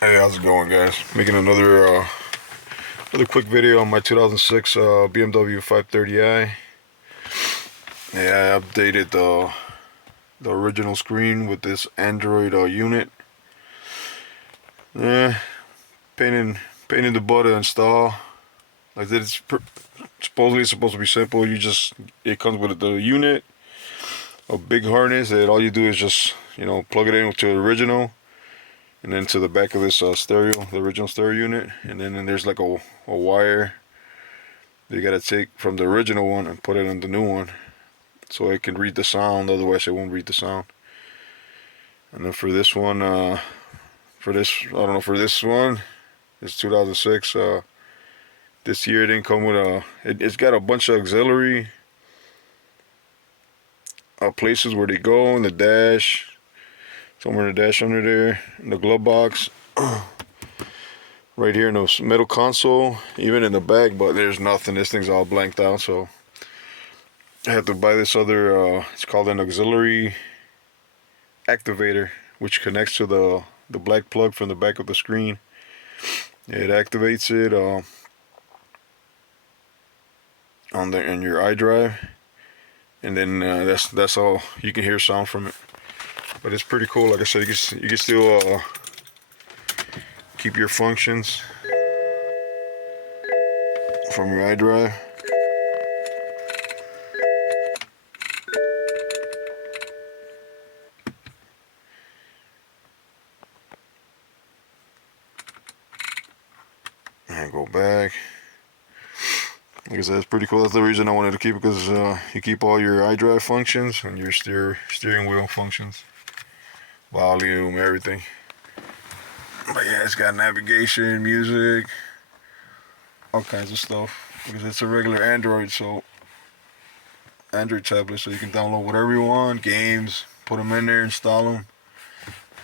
Hey, how's it going, guys? Making another quick video on my 2006 BMW 530i. Yeah, I updated the original screen with this Android unit. Yeah, painting the butt to install. Like supposedly it's supposed to be simple. It comes with the unit, a big harness that all you do is just plug it into the original, and then to the back of this stereo, the original stereo unit, and then there's like a wire that you gotta take from the original one and put it in the new one so it can read the sound. Otherwise, it won't read the sound. And then for this one, I don't know, for this one, it's 2006. This year it didn't come with it's got a bunch of auxiliary places where they go in the dash, somewhere in the dash under there, in the glove box. Right here in the middle console, even in the back, but there's nothing. This thing's all blanked out, so I had to buy this other, it's called an auxiliary activator, which connects to the black plug from the back of the screen. It activates it in your iDrive, and then that's all you can hear sound from it. But it's pretty cool. Like I said, you can still keep your functions from your iDrive. And go back. Like I said, it's pretty cool. That's the reason I wanted to keep it, because you keep all your iDrive functions and your steering wheel functions, volume, everything. But yeah, it's got navigation, music, all kinds of stuff, because it's a regular Android tablet, so you can download whatever you want, games, put them in there, install them.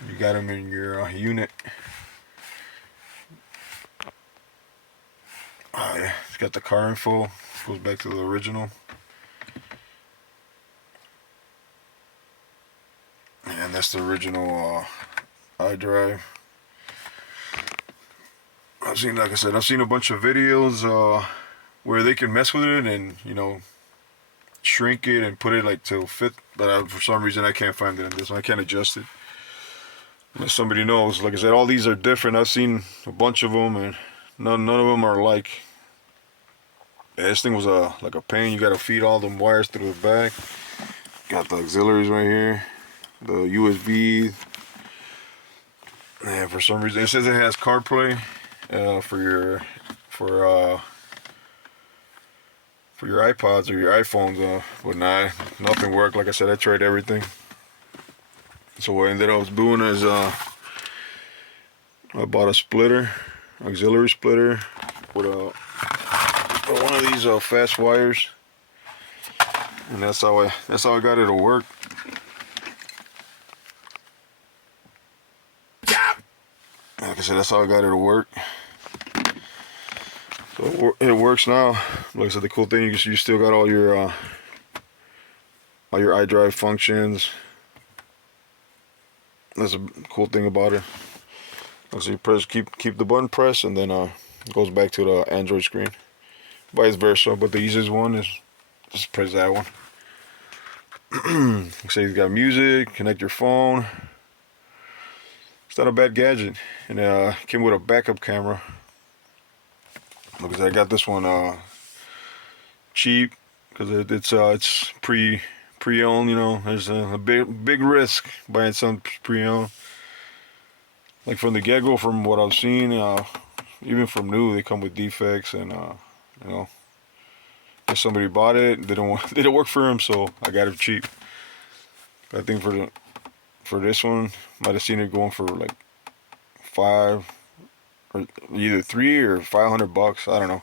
You got them in your unit. Yeah, it's got the car info. Goes back to the original. And that's the original iDrive. Like I said, I've seen a bunch of videos where they can mess with it and shrink it and put it like to fit, but for some reason I can't find it in this one. I can't adjust it unless somebody knows. Like I said, all these are different. I've seen a bunch of them, and none of them are alike. Yeah, this thing was like a pain. You gotta feed all them wires through the back. Got the auxiliaries right here, the USB. And for some reason, it says it has CarPlay for your iPods or your iPhones, but nah, nothing worked. Like I said, I tried everything. So what I ended up doing is I bought a splitter, auxiliary splitter, with one of these fast wires, and that's how I got it to work. Like I said, that's how I got it to work. So it works now. Like I said, the cool thing, you still got all your iDrive functions. That's a cool thing about it. So you keep the button pressed, and then it goes back to the Android screen. Vice versa, but the easiest one is just press that one. Say it's got music, connect your phone. It's not a bad gadget, and came with a backup camera. Look, I got this one cheap, because it's pre-owned. There's a big risk buying some pre-owned. Like from the get-go, from what I've seen, even from new, they come with defects, and if somebody bought it, didn't work for him, so I got it cheap. I think for this one, might have seen it going for like $5 or either $300 or $500. I don't know.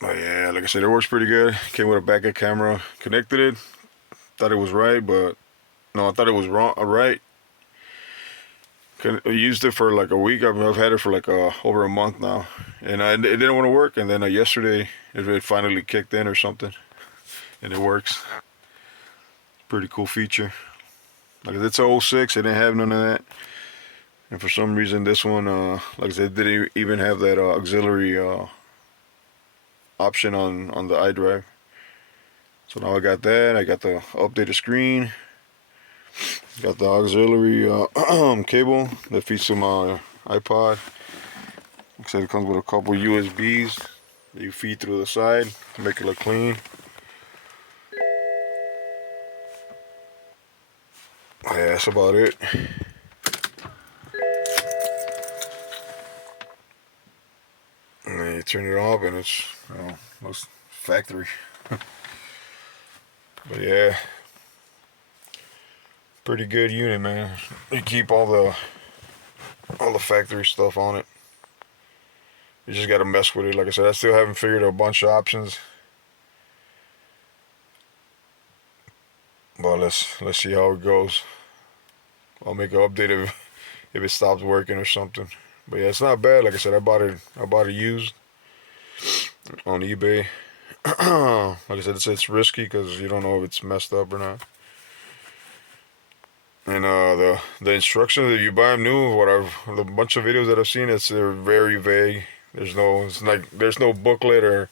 But yeah, like I said, it works pretty good. Came with a backup camera. Connected it. Thought it was right, but no, I thought it was wrong. Right. I used it for like a week. I've had it for like over a month now, and it didn't want to work. And then yesterday, it finally kicked in or something, and it works. Pretty cool feature. Like, it's a '06. It didn't have none of that. And for some reason, this one, like I said, didn't even have that auxiliary option on the iDrive. So now I got that. I got the updated screen. Got the auxiliary cable that feeds to my iPod. Like I said, it comes with a couple USBs that you feed through the side, make it look clean. Yeah, that's about it. And then you turn it off and it's, looks factory. But yeah, pretty good unit, man. You keep all the factory stuff on it. You just gotta mess with it. Like I said, I still haven't figured out a bunch of options. But let's see how it goes. I'll make an update if it stops working or something. But yeah, it's not bad. Like I said, I bought it used on eBay. Like I said, it's risky because you don't know if it's messed up or not. And the instructions, if you buy them new, the bunch of videos that I've seen, they're very vague. There's no booklet or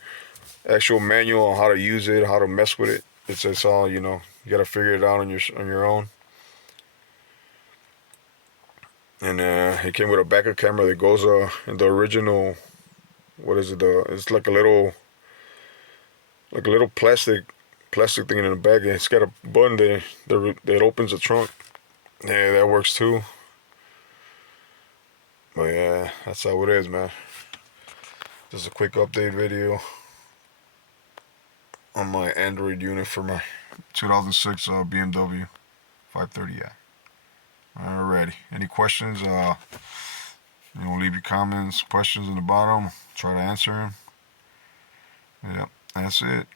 actual manual on how to use it, how to mess with it. It's all, you gotta figure it out on your own. And it came with a backup camera that goes in the original. What is it? It's like a little plastic thing in the back. It's got a button that opens the trunk. Yeah, that works too. But yeah, that's how it is, man. Just a quick update video on my Android unit for my 2006 BMW 530i. Alrighty. Any questions? Leave your comments, questions in the bottom. Try to answer them. Yep, that's it.